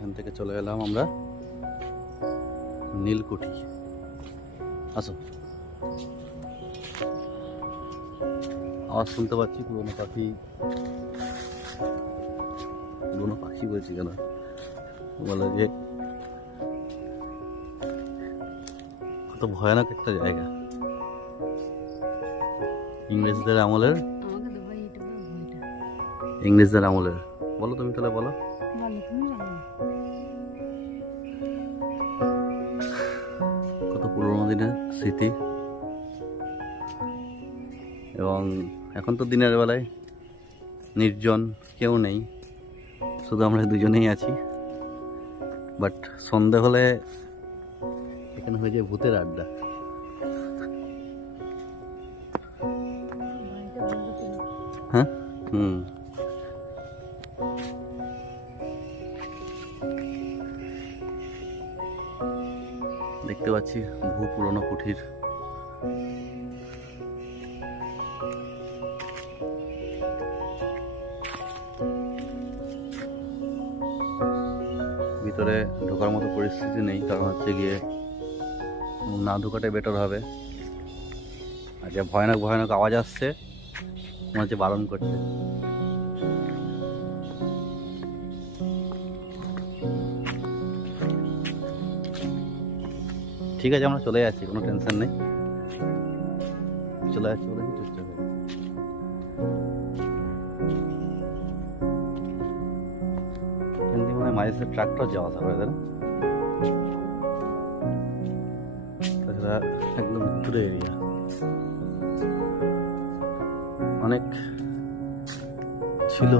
এখান থেকে চলে এলাম আমরা নীলকুঠি। আসো, আওয়াজ শুনতে পাচ্ছি পুরোনো পাখি বলছি কেন, বলে যে কত ভয়ানক একটা জায়গা। ইংরেজদের আমলের বলো তুমি, তাহলে বলো। কত পুরোনো দিনের স্মৃতি। এবং এখন তো দিনের বেলায় নির্জন, কেউ নেই, শুধু আমরা দুজনেই আছি। বাট সন্ধে হলে এখানে হয়ে যায় ভূতের আড্ডা। হ্যাঁ, দেখতে পাচ্ছি বহু পুরনো কুঠির। ভিতরে ঢোকার মতো পরিস্থিতি নেই, কারণ হচ্ছে গিয়ে না ঢোকাটাই বেটার হবে। আর যা ভয়ানক আওয়াজ আসছে, মনে হচ্ছে বারণ করছে। ঠিক আছে, আমরা চলে যাচ্ছি, কোনো টেনশন নেই, চলে যাচ্ছি বলে চুপচাপ। এখান থেকে মাঝে ট্রাক্টর যাওয়া আসা করে, তাই না? তাছাড়া একদম দূরে এরিয়া, অনেক ছিল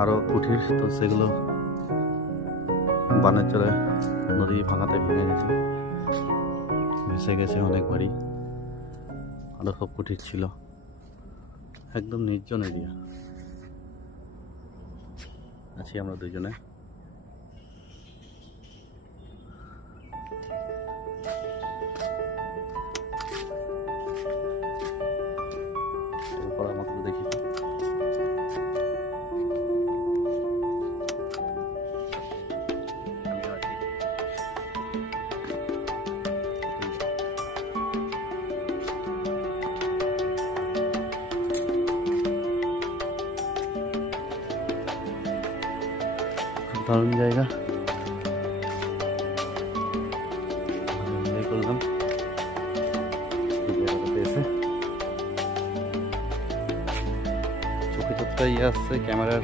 আরো কুঠির, তো সেগুলো বানের চরে নদী ভাঙাতে ভেঙে গেছে, ভেসে গেছে অনেক বাড়ি। আরো সব কুঠির ছিল, একদম নির্জন এরিয়া আছি আমরা দুজনে। আমাকে দেখি দারুণ জায়গা, করলাম এসে। চোখে চোখটা আসছে, ক্যামেরার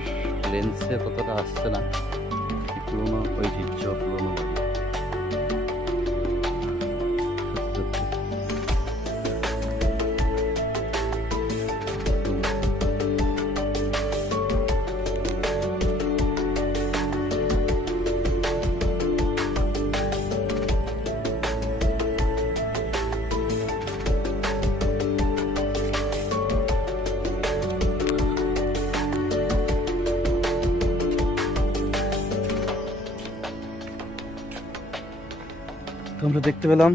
লেন্সে ততটা আসছে না। পুরোনো ঐতিহ্য, পুরোনো বাড়ি। আমরা দেখতে পেলাম